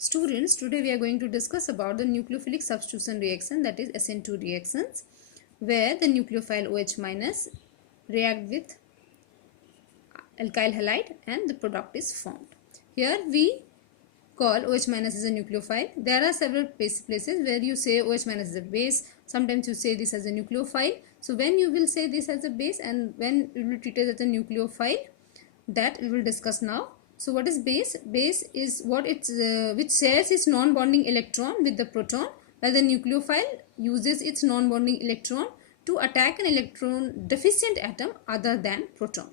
Students, today we are going to discuss about the nucleophilic substitution reaction, that is SN2 reactions, where the nucleophile OH minus react with alkyl halide and the product is formed. Here we call OH minus as a nucleophile. There are several places where you say OH minus is a base. Sometimes you say this as a nucleophile. So when you will say this as a base and when you will treat it as a nucleophile, that we will discuss now. So what is base? Base is what it's which shares its non-bonding electron with the proton, while the nucleophile uses its non-bonding electron to attack an electron deficient atom other than proton.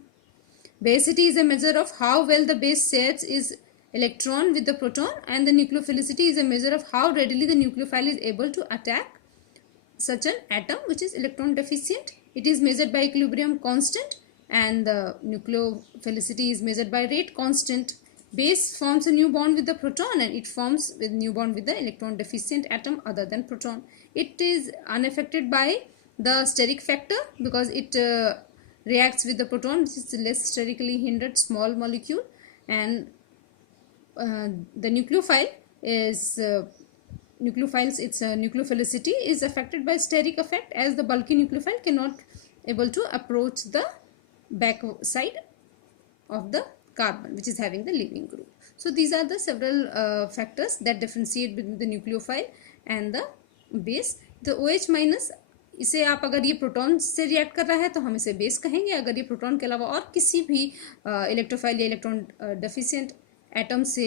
Basicity is a measure of how well the base shares its electron with the proton, and the nucleophilicity is a measure of how readily the nucleophile is able to attack such an atom which is electron deficient. It is measured by equilibrium constant, and the nucleophilicity is measured by rate constant. Base forms a new bond with the proton and it forms with new bond with the electron deficient atom other than proton. It is unaffected by the steric factor because it reacts with the proton, which is less sterically hindered small molecule, and the nucleophile is its nucleophilicity is affected by steric effect, as the bulky nucleophile cannot able to approach the back side of the carbon which is having the leaving group. So these are the several factors that differentiate between the nucleophile and the base. The OH minus, इसे आप अगर ये proton से react कर रहा है तो हम इसे बेस कहेंगे. अगर ये प्रोटॉन के अलावा और किसी भी इलेक्ट्रोफाइल या इलेक्ट्रॉन डेफिशिएंट एटम से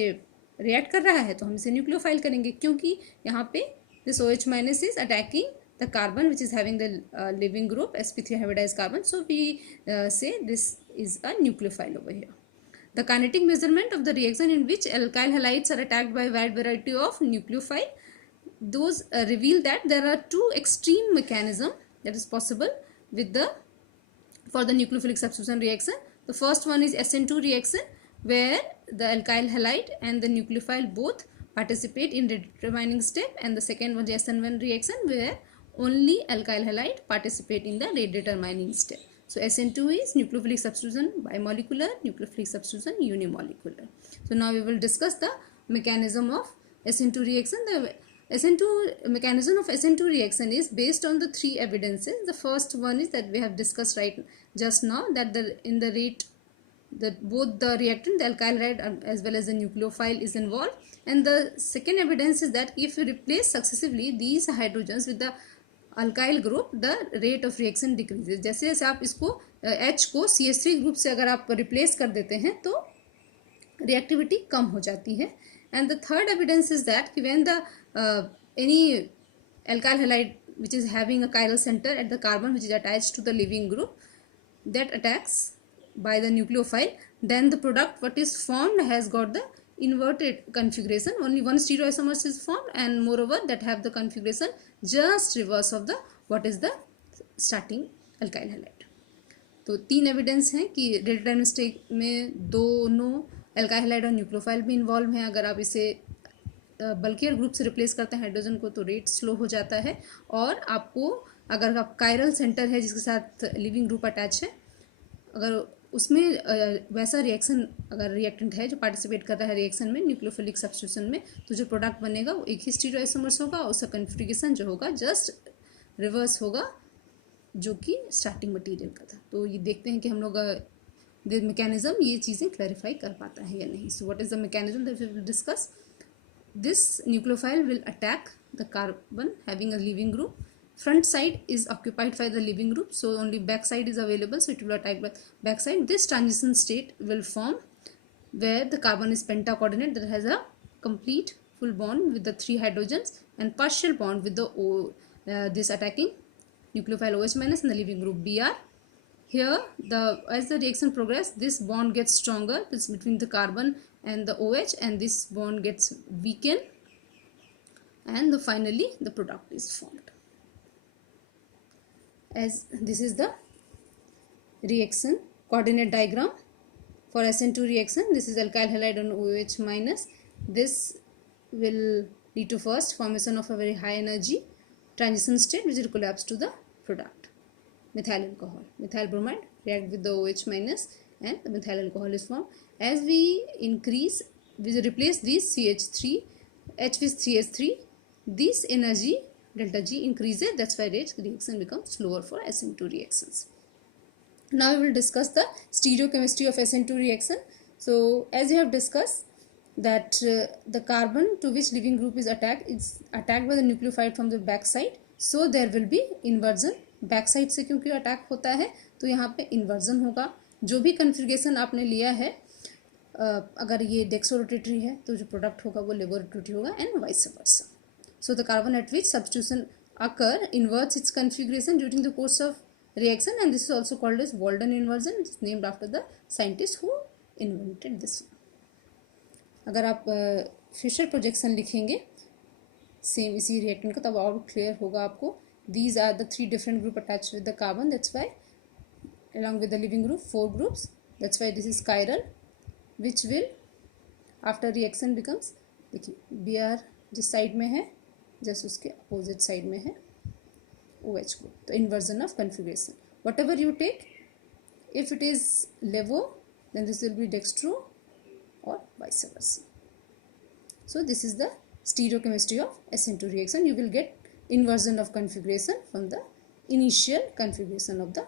रिएक्ट कर रहा है तो हम इसे न्यूक्लियोफाइल करेंगे, क्योंकि यहाँ पे this OH minus is attacking the carbon which is having the leaving group sp3 hybridized carbon. So we say this is a nucleophile over here. The kinetic measurement of the reaction in which alkyl halides are attacked by a wide variety of nucleophile, those reveal that there are two extreme mechanisms that is possible with the for the nucleophilic substitution reaction. The first one is SN2 reaction, where the alkyl halide and the nucleophile both participate in the determining step, and the second one is SN1 reaction, where only alkyl halide participate in the rate determining step. So SN2 is nucleophilic substitution bimolecular, nucleophilic substitution unimolecular. So now we will discuss the mechanism of SN2 reaction. The mechanism of SN2 reaction is based on the three evidences. The first one is that we have discussed right just now, that in the rate that both the reactant, the alkyl halide as well as the nucleophile is involved. And the second evidence is that if you replace successively these hydrogens with the alkyl group, the rate of reaction decreases. जैसे जैसे आप इसको H को CH3 group से अगर आप replace कर देते हैं तो रिएक्टिविटी कम हो जाती है. And the third evidence is that when the any alkyl halide which is having a chiral center at the carbon which is attached to the leaving group, that attacks by the nucleophile, then the product what is formed has got the inverted configuration. Only one stereoisomers is formed, and moreover that have the configuration just reverse of the what is the starting alkyl halide. तो तीन evidence हैं कि rate time stake में दोनों alkyl halide और nucleophile भी involve हैं. अगर आप इसे बल्कियर ग्रुप से रिप्लेस करते हैं हाइड्रोजन को तो रेट स्लो हो जाता है, और आपको अगर आप कायरल सेंटर है जिसके साथ लिविंग ग्रुप अटैच है, अगर उसमें वैसा रिएक्शन अगर रिएक्टेंट है जो पार्टिसिपेट कर रहा है रिएक्शन में न्यूक्लियोफिलिक सब्स्टिट्यूशन में, तो जो प्रोडक्ट बनेगा वो एक ही स्टीरियोआइसोमर्स होगा, उसका कन्फिगरेशन जो होगा जस्ट रिवर्स होगा जो कि स्टार्टिंग मटेरियल का था. तो ये देखते हैं कि हम लोग द मैकेनिज्म ये चीज़ें क्लैरिफाई कर पाता है या नहीं. So what is the mechanism that we will discuss. This nucleophile will attack the carbon having a leaving group. Front side is occupied by the leaving group, so only back side is available, so it will attack by back side. This transition state will form where the carbon is pentacoordinate, that has a complete full bond with the 3 hydrogens and partial bond with the this attacking nucleophile OH minus and the leaving group Br. Here as the reaction progresses, this bond gets stronger, this between the carbon and the OH, and this bond gets weakened, and finally the product is formed. As this is the reaction coordinate diagram for SN2 reaction. This is alkyl halide on OH minus. This will lead to first formation of a very high energy transition state which will collapse to the product, methyl alcohol. Methyl bromide react with the OH minus and the methyl alcohol is formed. As we increase, we replace these CH3 H with CH3, this energy delta G increases, that's why reaction becomes slower for SN2 reactions. Now we will discuss the stereochemistry of SN2 reaction. So as you have discussed that the carbon to which leaving group is attacked by the nucleophile from the back side, so there will be inversion. Back side से क्योंकि attack होता है तो यहाँ पे inversion होगा. जो भी कन्फिग्रेशन आपने लिया है, अगर ये डेक्सोरोटेटरी है तो जो प्रोडक्ट होगा वो लेबोरोटेटरी होगा and vice versa. So the carbon eight which substitution occur inverts its configuration during the course of reaction, and this is also called as Walden inversion. It is named after the scientist who invented this one. अगर आप Fisher projection लिखेंगे same इसी reactant का तब और clear होगा आपको. These are the 3 different group attached with the carbon, that's why along with the leaving group 4 groups, that's why this is chiral, which will after reaction becomes, देखिए Br जिस side में है just उसके opposite side में है OH group. तो inversion of configuration, whatever you take, if it is levo then this will be dextro or vice versa. So this is the stereochemistry of SN2 reaction. You will get inversion of configuration from the initial configuration of the